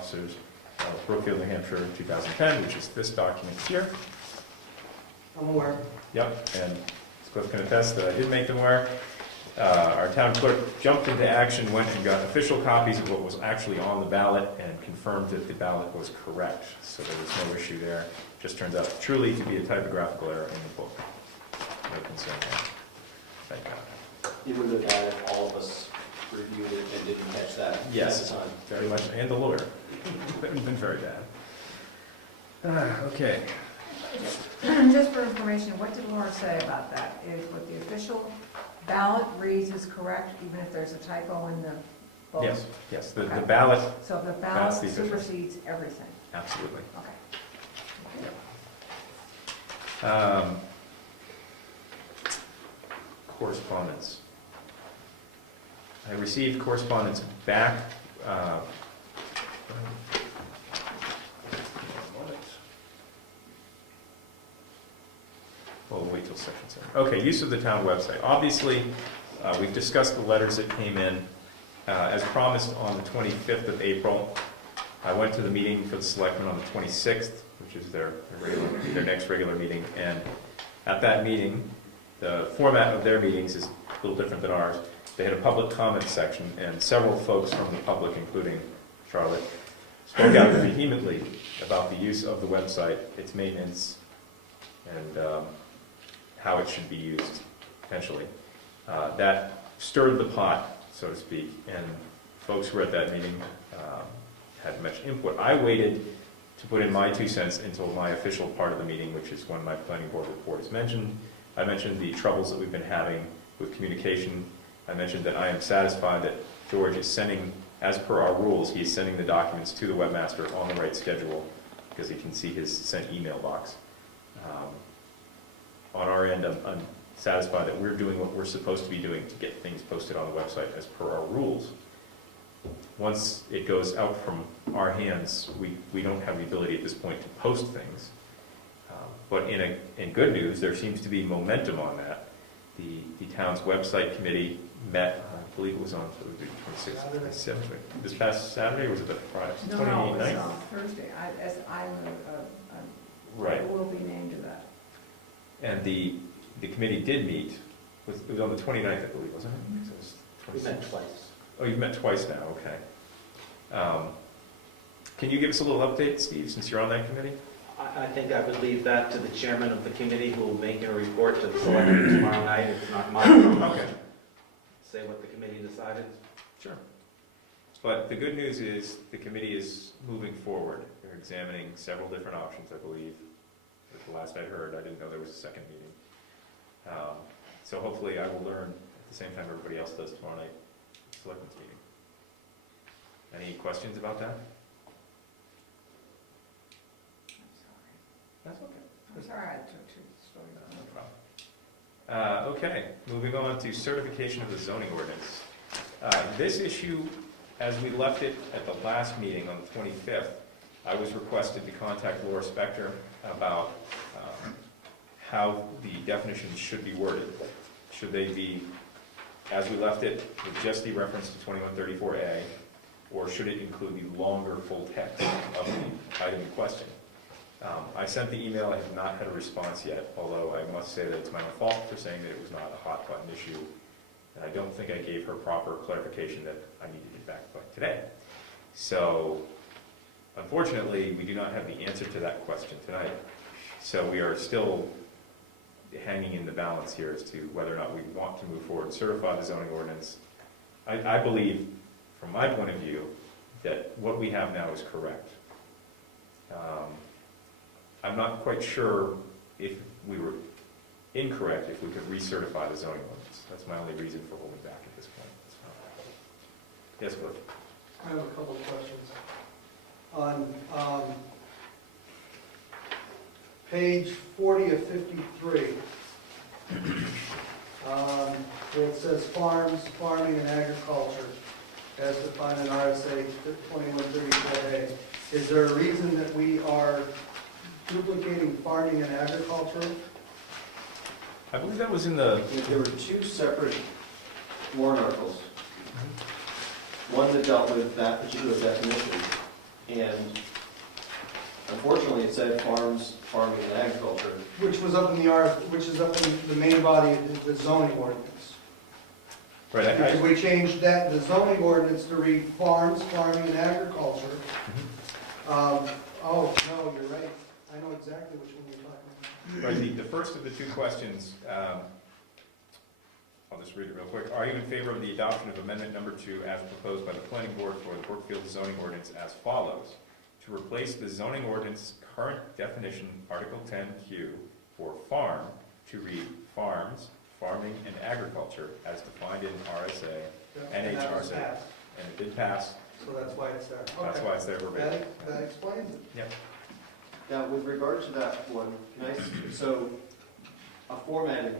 officers of Brookfield, New Hampshire, 2010, which is this document here. I'm aware. Yep, and Cliff can attest that I did make them aware. Our town clerk jumped into action, went and got official copies of what was actually on the ballot and confirmed that the ballot was correct. So there was no issue there. Just turns out truly to be a typographical error in the book. No concern there. Thank God. You would have had if all of us reviewed it and didn't catch that Yes, at the time. very much, and the lawyer. That would have been very bad. Okay. Just for information, what did Laura say about that? Is what the official ballot reads is correct, even if there's a typo in the vote? Yes, yes, the Okay. ballot, So the That's ballot the official. supersedes everything? absolutely. Okay. Correspondence. I received correspondence back. Well, we'll wait till section 7. Okay, use of the town website. Obviously, we've discussed the letters that came in. As promised on the 25th of April, I went to the meeting for the selectmen on the 26th, which is their next regular meeting. And at that meeting, the format of their meetings is a little different than ours. They had a public comment section, and several folks from the public, including Charlotte, spoke out vehemently about the use of the website, its maintenance, and how it should be used, potentially. That stirred the pot, so to speak, and folks who were at that meeting had much input. I waited to put in my 2 cents until my official part of the meeting, which is when my planning board report is mentioned. I mentioned the troubles that we've been having with communication. I mentioned that I am satisfied that George is sending, as per our rules, he is sending the documents to the webmaster on the right schedule because he can see his sent email box. On our end, I'm satisfied that we're doing what we're supposed to be doing to get things posted on the website as per our rules. Once it goes out from our hands, we don't have the ability at this point to post things. But in good news, there seems to be momentum on that. The town's website committee met, I believe it was on the 26th, this past Saturday, or was it the Friday? No, 29th? it's on Thursday. Right. It will be named to that. And the committee did meet. It was on the 29th, I believe, wasn't it? So it was We 26th. met twice. Oh, you've met twice now, okay. Can you give us a little update, Steve, since you're on that committee? I think I would leave that to the chairman of the committee, who will make a report to the selectmen tomorrow night. It's not mine. Okay. Say what the committee decided. Sure. But the good news is the committee is moving forward. They're examining several different options, I believe. At the last I heard, I didn't know there was a second meeting. So hopefully I will learn at the same time everybody else does tomorrow night, selectmen's meeting. Any questions about that? That's okay. I'm sorry I took two stories. No problem. Okay, moving on to certification of the zoning ordinance. This issue, as we left it at the last meeting on the 25th, I was requested to contact Laura Spector about how the definitions should be worded. Should they be, as we left it, with just the reference to 2134A, or should it include the longer full text of the item in question? I sent the email. I have not had a response yet, although I must say that it's my own fault for saying that it was not a hot button issue. And I don't think I gave her proper clarification that I needed it back by today. So, unfortunately, we do not have the answer to that question tonight. So we are still hanging in the balance here as to whether or not we want to move forward and certify the zoning ordinance. I believe, from my point of view, that what we have now is correct. I'm not quite sure if we were incorrect, if we could recertify the zoning ordinance. That's my only reason for holding back at this point. Yes, Cliff? I have a couple of questions. On page 40 of 53, where it says farms, farming and agriculture, as defined in RSA 2134A, is there a reason that we are duplicating farming and agriculture? I believe that was in the... There were two separate warrant articles. One that dealt with that particular definition, it said farms, farming and agriculture. which is up in the main body of the zoning ordinance. Right, Because we changed that, the zoning ordinance to read farms, farming and agriculture. Oh, no, you're right. I know exactly which one you're talking about. right, the first of the two questions, I'll just read it real quick. Are you in favor of the adoption of amendment number 2 as proposed by the planning board for the Brookfield zoning ordinance as follows? To replace the zoning ordinance current definition, Article 10Q, for farm, to read farms, farming and agriculture as defined in RSA, And that was NHRSA. passed, And it did pass, so that's why it's there. that's Okay. why it's there verbatim. That explains it. Yep. Now, with regard to that one, so a formatting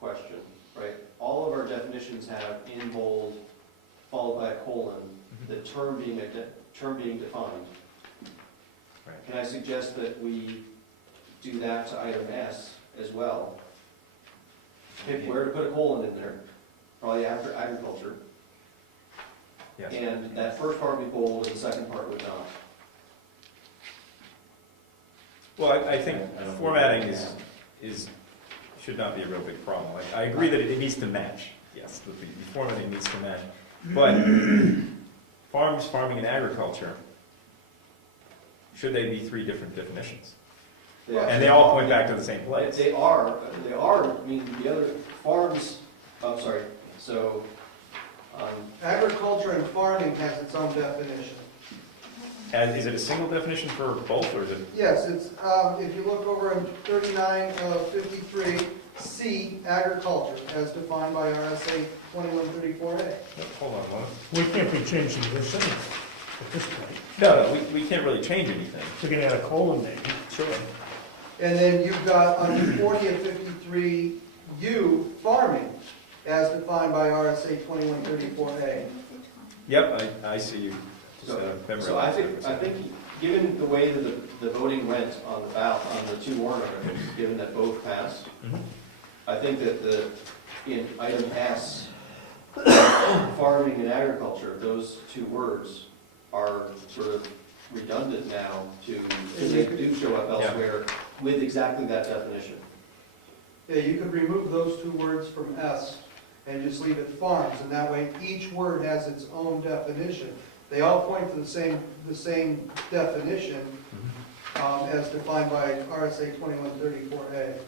question, right? All of our definitions have in bold, followed by a colon, the term being defined. Right. Can I suggest that we do that to item S as well? Pick where to put a colon in there, probably after agriculture, Yes. and that first part would be bold and the second part would not. Well, I think formatting should not be a real big problem. I agree that it needs to match, yes, the formatting needs to match. But farms, farming, and agriculture, should they be 3 different definitions? And they all point back to the same place. They are, I mean, the other farms, oh, sorry, so, Agriculture and farming has its own definition. And is it a single definition for both, or is it? Yes, it's, if you look over in 3953, C, agriculture, as defined by RSA 2134A. Hold on a moment. We can't be changing this thing at this point. No, we can't really change anything. We can add a colon there. Sure. And then you've got under 40 of 53U, farming, as defined by RSA 2134A. Yep, I see you. Just, so I think, given the way that the voting went on the ballot, on the 2 warrant articles, given that both passed, Mhm. I think that in item S, farming and agriculture, those 2 words are sort of redundant now because they do show up elsewhere with exactly that definition. Yeah, you could remove those 2 words from S and just leave it farms, and that way each word has its own definition. They all point to the same definition as defined by RSA 2134A.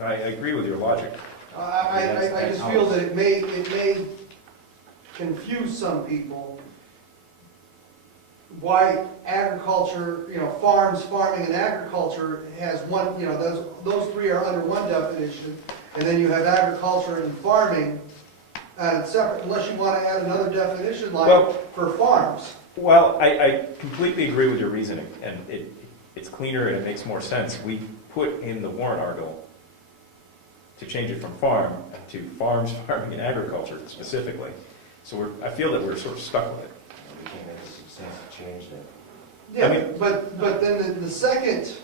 I agree with your logic. I just feel that it may confuse some people why agriculture, farms, farming, and agriculture has one, those 3 are under one definition, and then you have agriculture and farming separate, unless you want to add another definition for farms. Well, I completely agree with your reasoning, and it's cleaner and it makes more sense. We put in the warrant article to change it from farm to farms, farming, and agriculture specifically. So I feel that we're sort of stuck with it. We can't make a substantial change there. Yeah, I mean- but then the second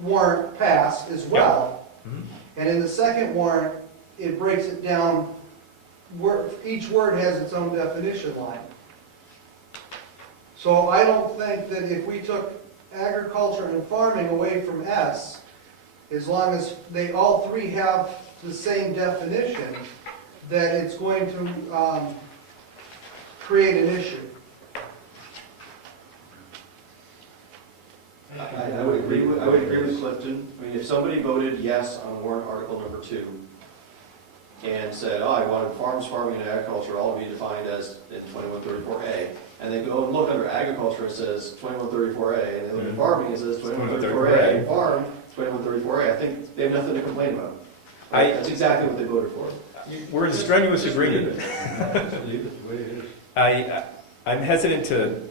warrant passed as well, Mhm. and in the second warrant, it breaks it down, each word has its own definition line. So I don't think that if we took agriculture and farming away from S, as long as they all 3 have the same definition, that it's going to create an issue. I would agree with Clifton. I mean, if somebody voted yes on warrant article number 2 and said, I wanted farms, farming, and agriculture all to be defined as in 2134A, and they go and look under agriculture, it says 2134A, and they look at farming, it says 2134A, and farm, 2134A, I think they have nothing to complain about. That's exactly what they voted for. We're in strenuous agreement. Leave it the way it is. I'm hesitant to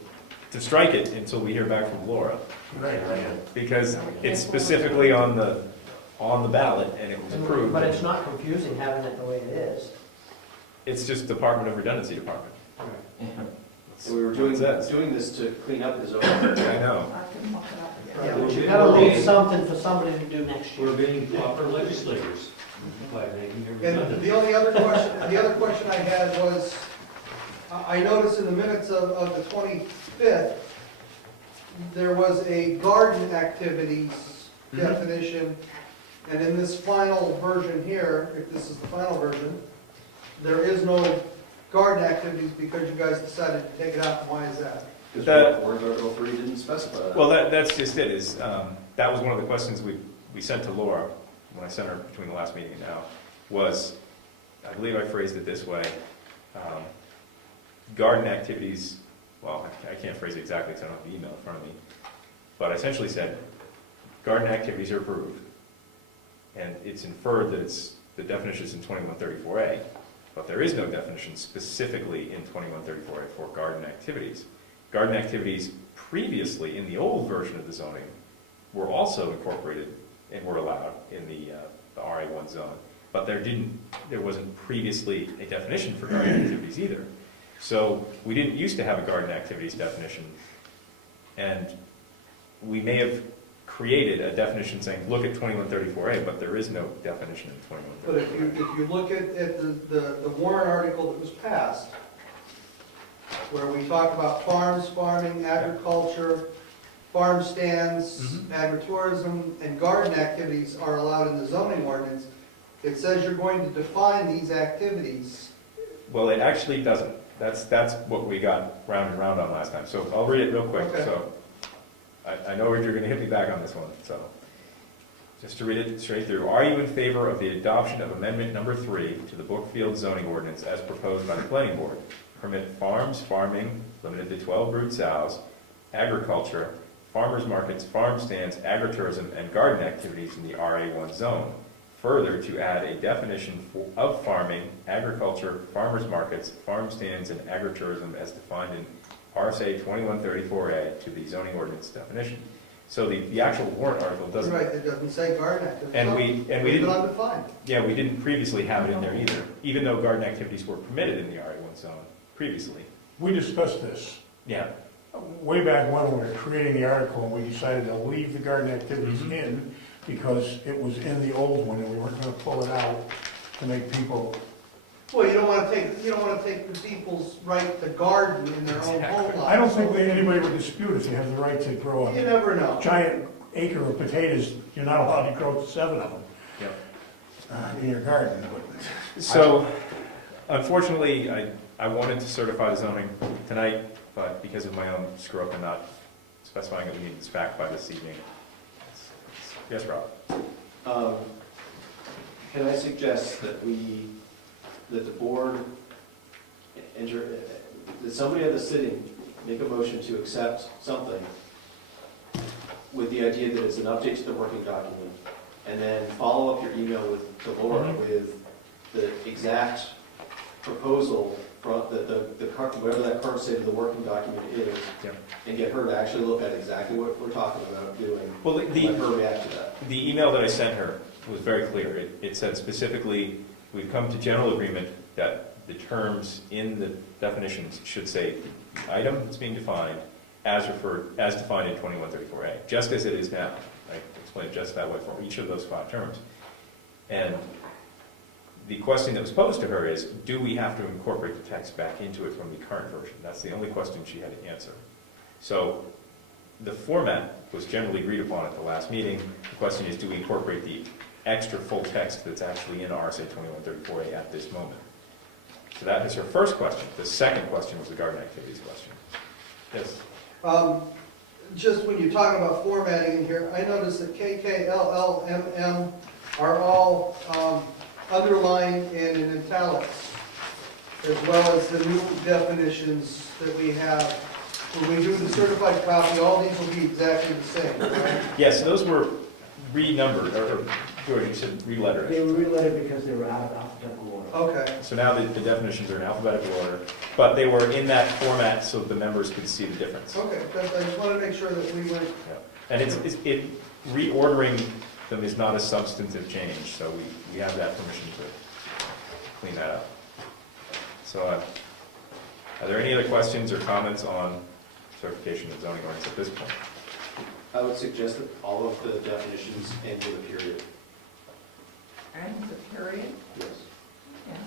strike it until we hear back from Laura, Right. because it's specifically on the ballot and it was approved. But it's not confusing having it the way it is. It's just Department of Redundancy Department. And we were doing this to clean up the zoning. I know. I can look it up again. Yeah, But you gotta leave something for somebody to do next year. We're being proper legislators by making it And redundant. the other question I had was, I noticed in the minutes of the 25th, there was a garden activities Mhm. definition, and in this final version here, if this is the final version, there is no garden activities because you guys decided to take it out, and why is that? Because That- warrant article 3 didn't specify that. Well, that's just it, is, that was one of the questions we sent to Laura, when I sent her between the last meeting and now, was, I believe I phrased it this way, garden activities, well, I can't phrase it exactly because I don't have the email in front of me, but I essentially said, garden activities are approved, and it's inferred that it's, the definition is in 2134A, but there is no definition specifically in 2134A for garden activities. Garden activities previously, in the old version of the zoning, were also incorporated and were allowed in the RA1 zone, but there wasn't previously a definition for garden activities either. So we didn't used to have a garden activities definition, and we may have created a definition saying, look at 2134A, but there is no definition in But if 2134A. you look at the warrant article that was passed, where we talk about farms, farming, agriculture, farm stands, Mhm. agritourism, and garden activities are allowed in the zoning ordinance, it says you're going to define these activities. Well, it actually doesn't. That's what we got round and round on last time. So I'll read it real quick. Okay. So I know you're going to hit me back on this one. So just to read it straight through. Are you in favor of the adoption of amendment number 3 to the Brookfield zoning ordinance as proposed by the planning board? Permit farms, farming, limited to 12 brood sows, agriculture, farmers markets, farm stands, agritourism, and garden activities in the RA1 zone. Further, to add a definition of farming, agriculture, farmers markets, farm stands, and agritourism as defined in RSA 2134A to the zoning ordinance definition. So the actual warrant article doesn't. Right, it doesn't say garden activities. And we Leave it didn't. undefined. Yeah, we didn't previously have it in there either, even though garden activities were permitted in the RA1 zone previously. We discussed this Yeah. way back when we were creating the article, and we decided to leave the garden activities Mhm. in because it was in the old one, and we weren't gonna pull it out to make people, Well, you don't want to take the people's right to garden in their own home lot. I don't think that anybody would dispute if you have the right to grow You a never know. giant acre of potatoes, you're not allowed to grow 7 of them in your garden, but So, unfortunately, I wanted to certify the zoning tonight, but because of my own screw up and not specifying that we need this back by this evening. Yes, Rob? Can I suggest that that the board that somebody at the sitting make a motion to accept something with the idea that it's an update to the working document, and then follow up your email to Laura with the exact proposal from whatever that current state of the working document is, Yeah. and get her to actually look at exactly what we're talking about doing, Well, and let her react to that. the email that I sent her was very clear. It said specifically, we've come to general agreement that the terms in the definitions should say the item that's being defined as defined in 2134A, just as it is now. I explained just that way for each of those 5 terms. And the question that was posed to her is, do we have to incorporate the text back into it from the current version? That's the only question she had to answer. So the format was generally agreed upon at the last meeting. The question is, do we incorporate the extra full text that's actually in RSA 2134A at this moment? So that is her first question. The second question was the garden activities question. Yes? Just when you talk about formatting in here, I noticed that K, K, L, L, M, M are all underlined and in italics, as well as the new definitions that we have. When we do the certified copy, all these will be exactly the same, right? Yes, those were renumbered, or George, you said relettered. They were relettered because they were out of alphabetical order. Okay. So now the definitions are in alphabetical order, but they were in that format so the members could see the difference. Okay, I just wanted to make sure that we weren't, And reordering them is not a substantive change, so we have that permission to clean that up. So are there any other questions or comments on certification of zoning ordinance at this point? I would suggest that all of the definitions end with a period. And the period, Yes. yes.